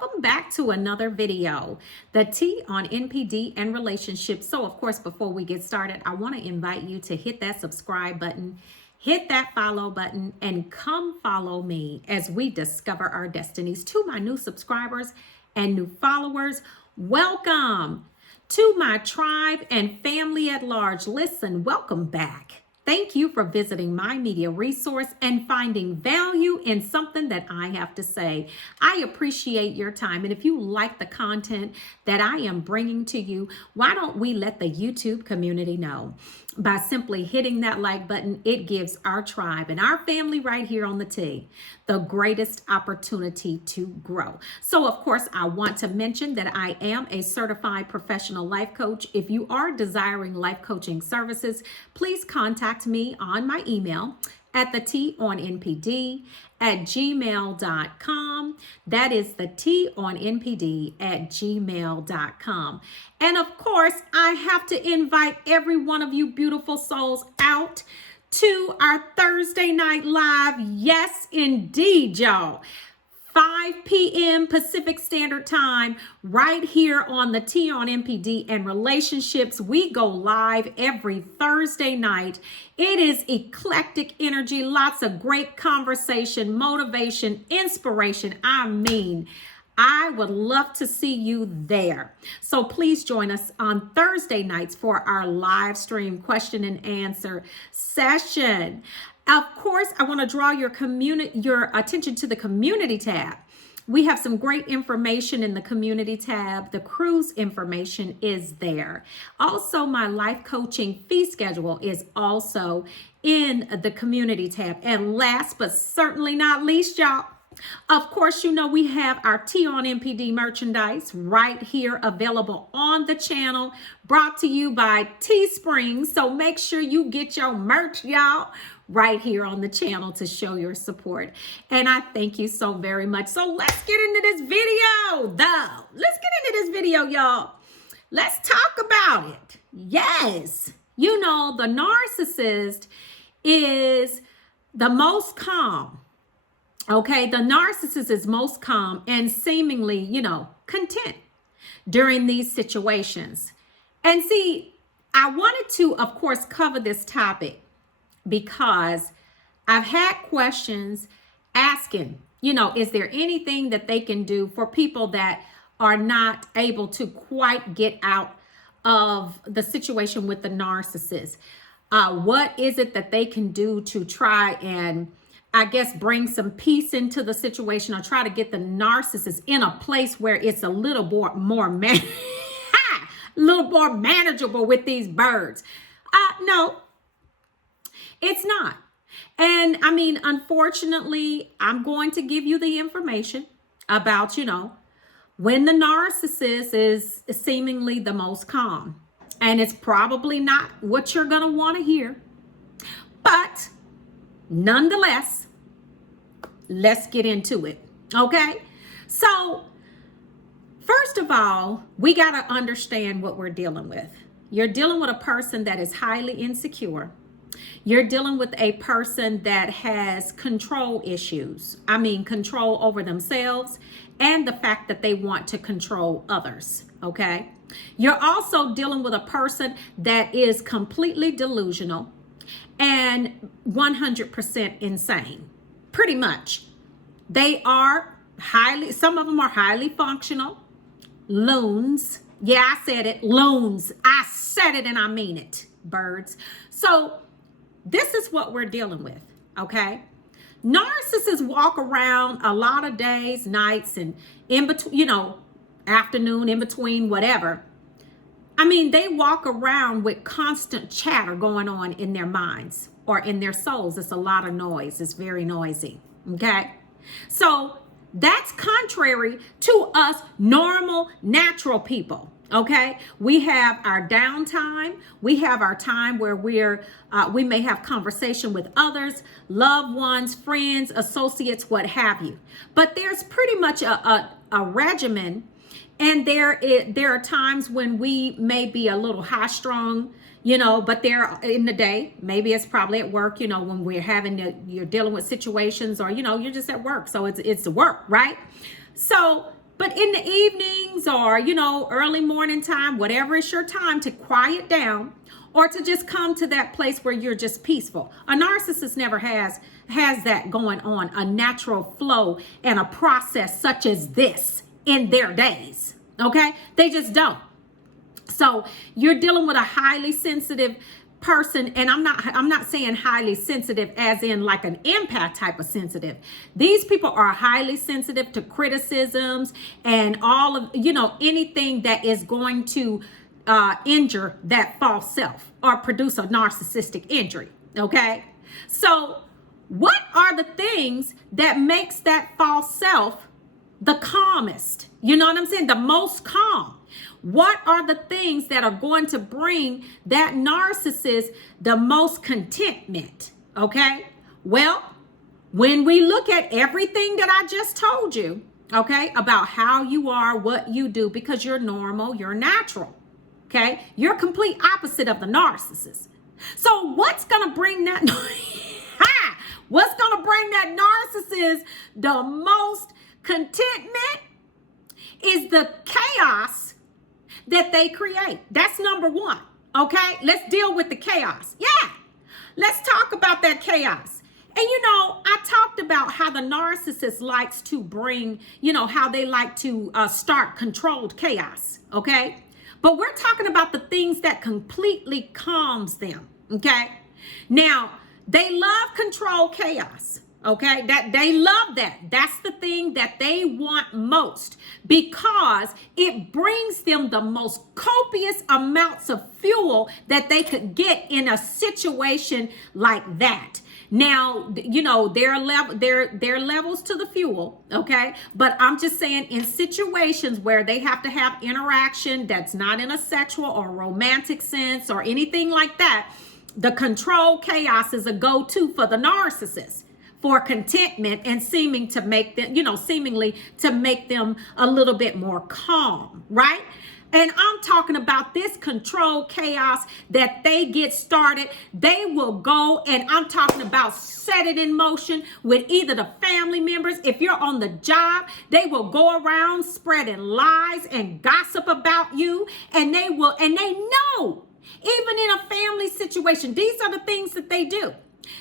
welcome back to another video, the T on NPD and relationships. So of course, before we get started, I want to invite you to hit that subscribe button, hit that follow button, and come follow me as we discover our destinies. To my new subscribers and new followers, welcome. To my tribe and family at large, listen, welcome back. Thank you for visiting my media resource and finding value in something that I have to say. I appreciate your time. And if you like the content that I am bringing to you, why don't we let the YouTube community know? By simply hitting that like button, it gives our tribe and our family right here on the T the greatest opportunity to grow. So of course, I want to mention that I am a certified professional life coach. If you are desiring life coaching services, please contact me on my email at theteaonnpd@gmail.com. That is theteaonnpd@gmail.com. And of course, I have to invite every one of you beautiful souls out to our Thursday night live. Yes, indeed, y'all. 5 p.m. Pacific Standard Time, right here on the T on NPD and relationships. We go live every Thursday night. It is eclectic energy, lots of great conversation, motivation, inspiration. I would love to see you there. So please join us on Thursday nights for our live stream question and answer session. Of course, I want to draw your attention to the community tab. We have some great information in the community tab. The cruise information is there. Also, my life coaching fee schedule is also in the community tab. And last but certainly not least, y'all, of course, you know we have our T on NPD merchandise right here available on the channel, brought to you by Teespring. So make sure you get your merch, y'all, right here on the channel to show your support. And I thank you so very much. So let's get into this video, though. Let's get into this video, y'all. Let's talk about it. Yes. You know, the narcissist is the most calm. Okay, the narcissist is most calm and seemingly, content during these situations. And see, I wanted to, of course, cover this topic because I've had questions asking, is there anything that they can do for people that are not able to quite get out of the situation with the narcissist? What is it that they can do to try and bring some peace into the situation, or try to get the narcissist in a place where it's a little more manageable with these birds? No, it's not. And unfortunately, I'm going to give you the information about, when the narcissist is seemingly the most calm. And it's probably not what you're going to want to hear. But nonetheless, let's get into it. Okay. So first of all, we got to understand what we're dealing with. You're dealing with a person that is highly insecure. You're dealing with a person that has control issues. Control over themselves and the fact that they want to control others. Okay. You're also dealing with a person that is completely delusional and 100% insane. Pretty much. Some of them are highly functional. Loons. Yeah, I said it. Loons. I said it and I mean it. Birds. So this is what we're dealing with. Okay. Narcissists walk around a lot of days, nights, and in between, afternoon, in between, whatever. They walk around with constant chatter going on in their minds or in their souls. It's a lot of noise. It's very noisy. Okay. So that's contrary to us normal, natural people. Okay. We have our downtime. We have our time where we may have conversation with others, loved ones, friends, associates, what have you. But there's pretty much a regimen. And there are times when we may be a little high strung, but they're in the day, maybe it's probably at work, when you're dealing with situations or, you're just at work. So it's work, right? So, But in the evenings or, early morning time, whatever is your time to quiet down or to just come to that place where you're just peaceful. A narcissist never has that going on, a natural flow and a process such as this in their days. Okay? They just don't. So you're dealing with a highly sensitive person, and I'm not saying highly sensitive as in like an empath type of sensitive. These people are highly sensitive to criticisms and all of, anything that is going to injure that false self or produce a narcissistic injury. Okay? So what are the things that makes that false self the calmest? You know what I'm saying? The most calm. What are the things that are going to bring that narcissist the most contentment? Okay? Well, when we look at everything that I just told you, okay, about how you are, what you do, because you're normal, you're natural, okay? You're complete opposite of the narcissist. So what's going to bring that what's going to bring that narcissist the most contentment is the chaos that they create. That's number one. Okay, let's deal with the chaos. Yeah, let's talk about that chaos. And I talked about how the narcissist likes to bring, how they like to start controlled chaos. Okay, but we're talking about the things that completely calms them. Okay, now they love controlled chaos. Okay, that they love that. That's the thing that they want most because it brings them the most copious amounts of fuel that they could get in a situation like that. Now, there are levels to the fuel, okay? But I'm just saying in situations where they have to have interaction that's not in a sexual or romantic sense or anything like that, the control chaos is a go-to for the narcissist for contentment and seemingly to make them a little bit more calm, right? And I'm talking about this control chaos that they get started. They will go, and I'm talking about set it in motion with either the family members. If you're on the job, they will go around spreading lies and gossip about you. And they know, even in a family situation, these are the things that they do.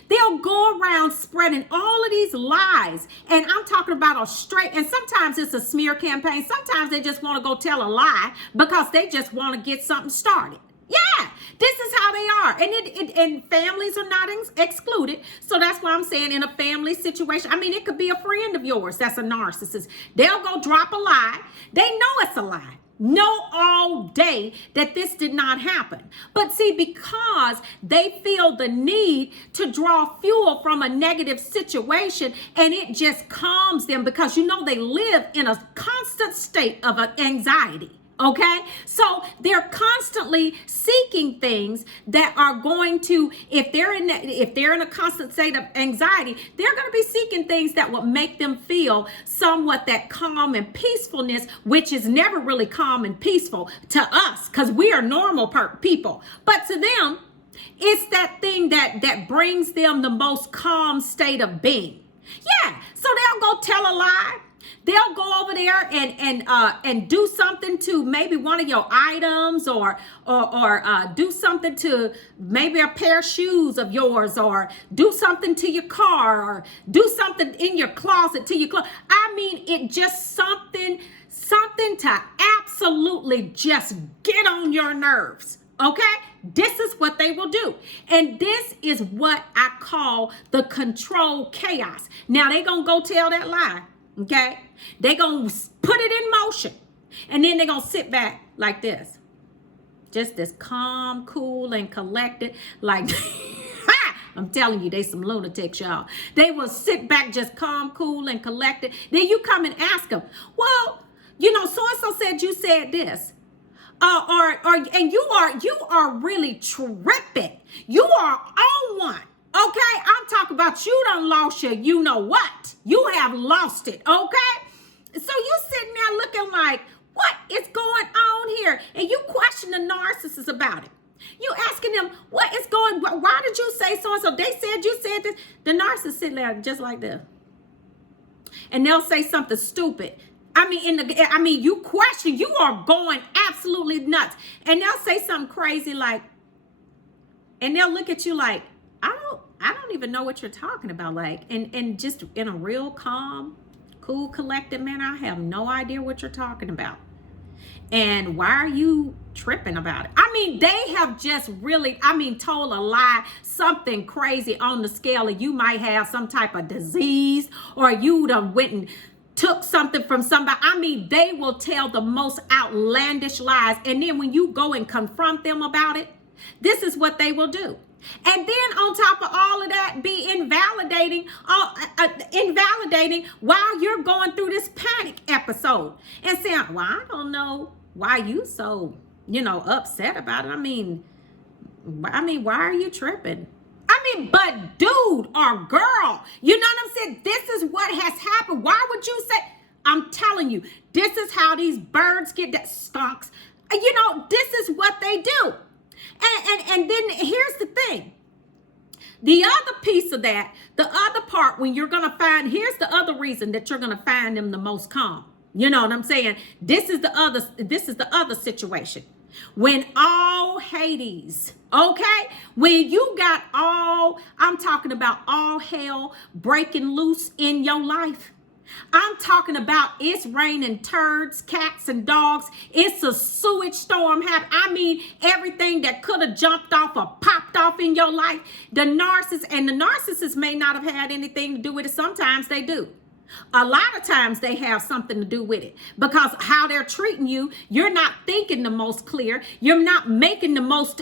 They'll go around spreading all of these lies. And I'm talking about and sometimes it's a smear campaign. Sometimes they just want to go tell a lie because they just want to get something started. Yeah, this is how they are. And families are not excluded. So that's why I'm saying in a family situation, it could be a friend of yours that's a narcissist. They'll go drop a lie. They know it's a lie. Know all day that this did not happen. But see, because they feel the need to draw fuel from a negative situation, and it just calms them because they live in a constant state of anxiety. Okay, so they're constantly seeking things that are going to, if they're in a constant state of anxiety, they're going to be seeking things that will make them feel somewhat that calm and peacefulness, which is never really calm and peaceful to us because we are normal people. But to them, it's that thing that brings them the most calm state of being. Yeah, so they'll go tell a lie. They'll go over there and do something to maybe one of your items or do something to maybe a pair of shoes of yours or do something to your car or do something in your closet to your clothes. It just something to absolutely just get on your nerves. Okay? This is what they will do. And this is what I call the control chaos. Now they're going to go tell that lie. Okay, they're going to put it in motion and then they're going to sit back like this. Just as calm, cool, and collected. Like, I'm telling you, they some lunatics, y'all. They will sit back just calm, cool, and collected. Then you come and ask them, well, so-and-so said you said this. And you are really tripping. You are on one. Okay, I'm talking about you done lost your you-know-what. You have lost it, okay? So you sitting there looking like, what is going on here? And you question the narcissist about it. You asking them, what is going on? Why did you say so-and-so? They said you said this. The narcissist sitting there just like this. And they'll say something stupid. You question, you are going absolutely nuts. And they'll say something crazy like, and they'll look at you like, I don't even know what you're talking about. Like, and just in a real calm, cool, collected manner, I have no idea what you're talking about. And why are you tripping about it? They have just really, told a lie, something crazy on the scale of you might have some type of disease, or you done went and took something from somebody. They will tell the most outlandish lies. And then when you go and confront them about it, this is what they will do. And then on top of all of that, be invalidating while you're going through this panic episode and saying, well, I don't know why you so, upset about it. Why are you tripping? But dude or girl, you know what I'm saying? This is what has happened. Why would you say, I'm telling you, this is how these birds get that skunks. This is what they do. And then here's the thing. The other piece of that, the other part, when you're going to find, here's the other reason that you're going to find them the most calm. You know what I'm saying? This is the other situation. When all Hades, okay? When you got I'm talking about all hell breaking loose in your life. I'm talking about it's raining turds, cats, and dogs. It's a sewage storm happening. Everything that could have jumped off or popped off in your life. The narcissist may not have had anything to do with it. Sometimes they do. A lot of times they have something to do with it, because how they're treating you, you're not thinking the most clear. You're not making the most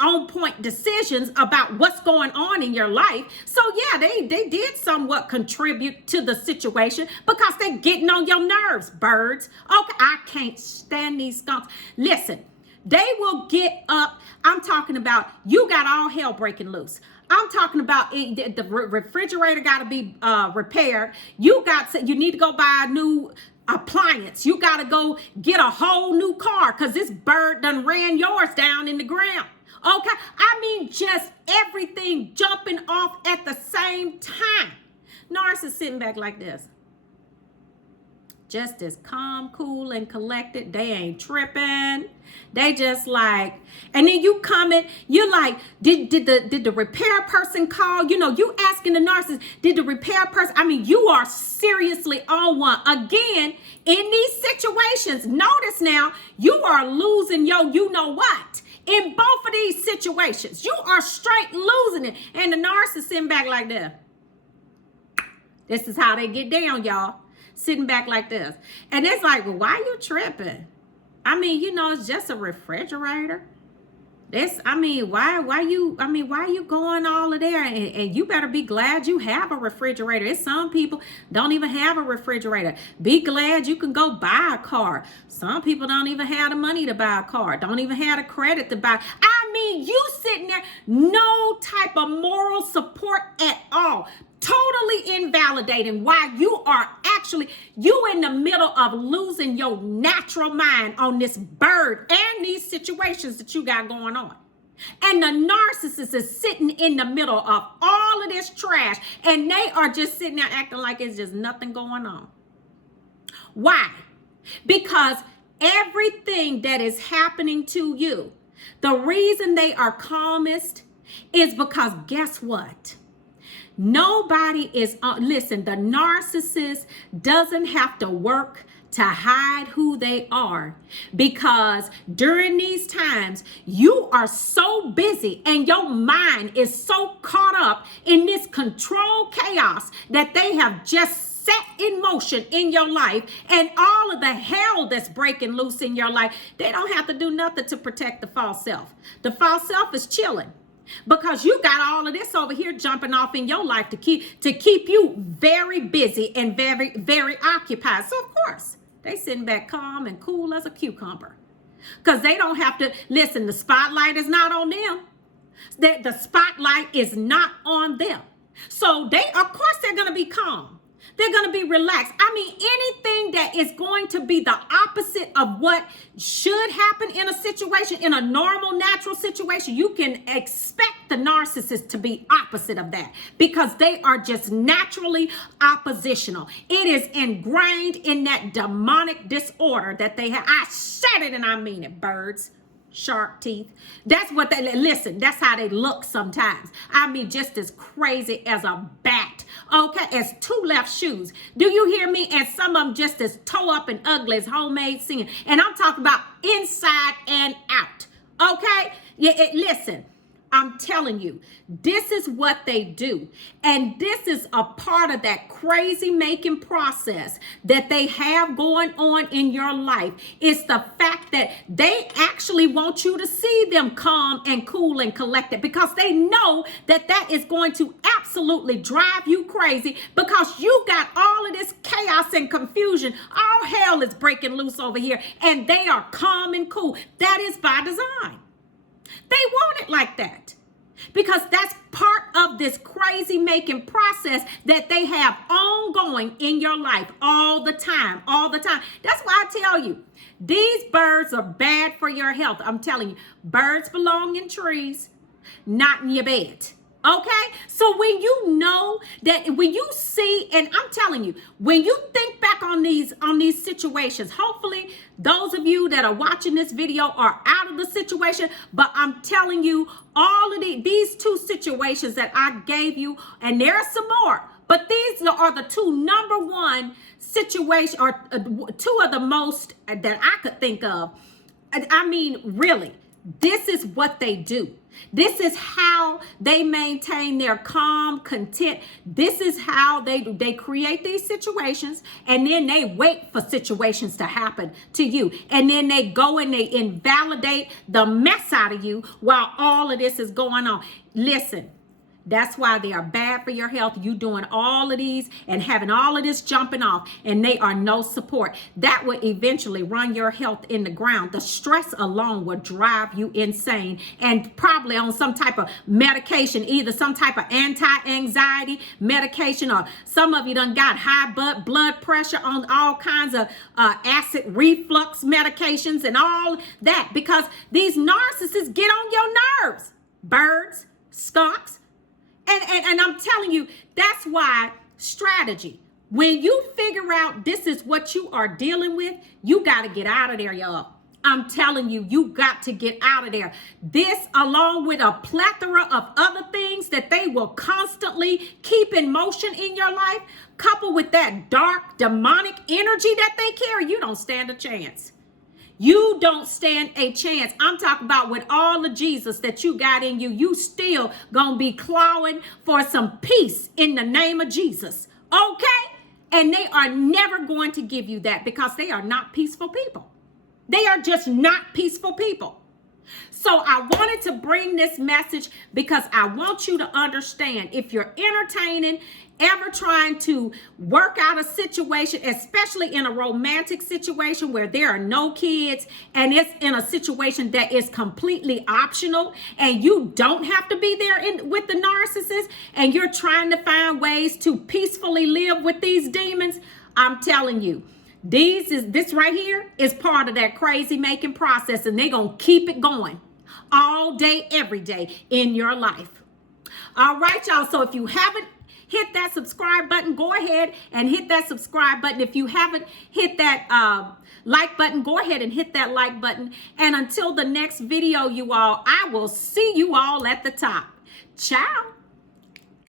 on point decisions about what's going on in your life. So yeah, they did somewhat contribute to the situation, because they're getting on your nerves, birds. Okay, I can't stand these skunks. Listen, they will get up. I'm talking about you got all hell breaking loose. I'm talking about the refrigerator got to be repaired. You need to go buy a new appliance. You got to go get a whole new car because this bird done ran yours down in the ground. Okay, just everything jumping off at the same time. Narcissist sitting back like this. Just as calm, cool, and collected. They ain't tripping. They just like, and then you comment, you're like, did the repair person call? You asking the narcissist, did the repair person, you are seriously on one. Again, in these situations, notice now, you are losing you know what? In both of these situations, you are straight losing it. And the narcissist sitting back like this. This is how they get down, y'all. Sitting back like this. And it's like, well, why you tripping? It's just a refrigerator. Why you going all of there? And you better be glad you have a refrigerator. It's some people don't even have a refrigerator. Be glad you can go buy a car. Some people don't even have the money to buy a car. Don't even have the credit to buy. You sitting there, no type of moral support at all. Totally invalidating why you are you in the middle of losing your natural mind on this bird and these situations that you got going on. And the narcissist is sitting in the middle of all of this trash, and they are just sitting there acting like it's just nothing going on. Why? Because everything that is happening to you, the reason they are calmest is because guess what? Nobody is, listen, the narcissist doesn't have to work to hide who they are, because during these times, you are so busy and your mind is so caught up in this control chaos that they have just set in motion in your life, and all of the hell that's breaking loose in your life. They don't have to do nothing to protect the false self. The false self is chilling. Because you got all of this over here jumping off in your life to keep you very busy and very, very occupied. So of course, they sitting back calm and cool as a cucumber. Because they don't have to, listen, the spotlight is not on them. The spotlight is not on them. So of course they're going to be calm. They're going to be relaxed. I mean, anything that is going to be the opposite of what should happen in a situation, in a normal, natural situation, you can expect the narcissist to be opposite of that because they are just naturally oppositional. It is ingrained in that demonic disorder that they have. I said it and I mean it, birds. Sharp teeth. That's what they, listen, that's how they look sometimes. I mean, just as crazy as a bat. Okay, as two left shoes. Do you hear me? And some of them just as toe up and ugly as homemade singing. And I'm talking about inside and out. Okay? Yeah, listen. I'm telling you, this is what they do. And this is a part of that crazy making process that they have going on in your life. It's the fact that they actually want you to see them calm and cool and collected because they know that that is going to absolutely drive you crazy because you got all of this chaos and confusion. All hell is breaking loose over here and they are calm and cool. That is by design. They want it like that because that's part of this crazy making process that they have ongoing in your life all the time, That's why I tell you, these birds are bad for your health. I'm telling you, birds belong in trees, not in your bed. Okay, so when you know that, when you see, and I'm telling you, when you think back on these situations, hopefully those of you that are watching this video are out of the situation, but I'm telling you, all of these two situations that I gave you, and there are some more, but these are the two number one situations, or two of the most that I could think of. I mean, really, this is what they do. This is how they maintain their calm, content. This is how they create these situations, and then they wait for situations to happen to you. And then they go and they invalidate the mess out of you while all of this is going on. Listen. That's why they are bad for your health. You doing all of these and having all of this jumping off, and they are no support. That will eventually run your health in the ground. The stress alone will drive you insane, and probably on some type of medication, either some type of anti-anxiety medication, or some of you done got high blood pressure on all kinds of acid reflux medications and all that, because these narcissists get on your nerves. Birds, skunks. And I'm telling you, that's why strategy. When you figure out this is what you are dealing with, you got to get out of there, y'all. I'm telling you, you got to get out of there. This, along with a plethora of other things that they will constantly keep in motion in your life, coupled with that dark, demonic energy that they carry, you don't stand a chance. You don't stand a chance. I'm talking about with all the Jesus that you got in you, you still gonna be clawing for some peace in the name of Jesus. Okay? And they are never going to give you that because they are not peaceful people. They are just not peaceful people. So I wanted to bring this message because I want you to understand, if you're entertaining, ever trying to work out a situation, especially in a romantic situation where there are no kids, and it's in a situation that is completely optional and you don't have to be there with the narcissist, and you're trying to find ways to peacefully live with these demons, I'm telling you, this right here is part of that crazy making process, and they're gonna keep it going all day, every day in your life. All right, y'all. So if you haven't hit that subscribe button, go ahead and hit that subscribe button. If you haven't hit that like button, go ahead and hit that like button. And until the next video, you all, I will see you all at the top. Ciao.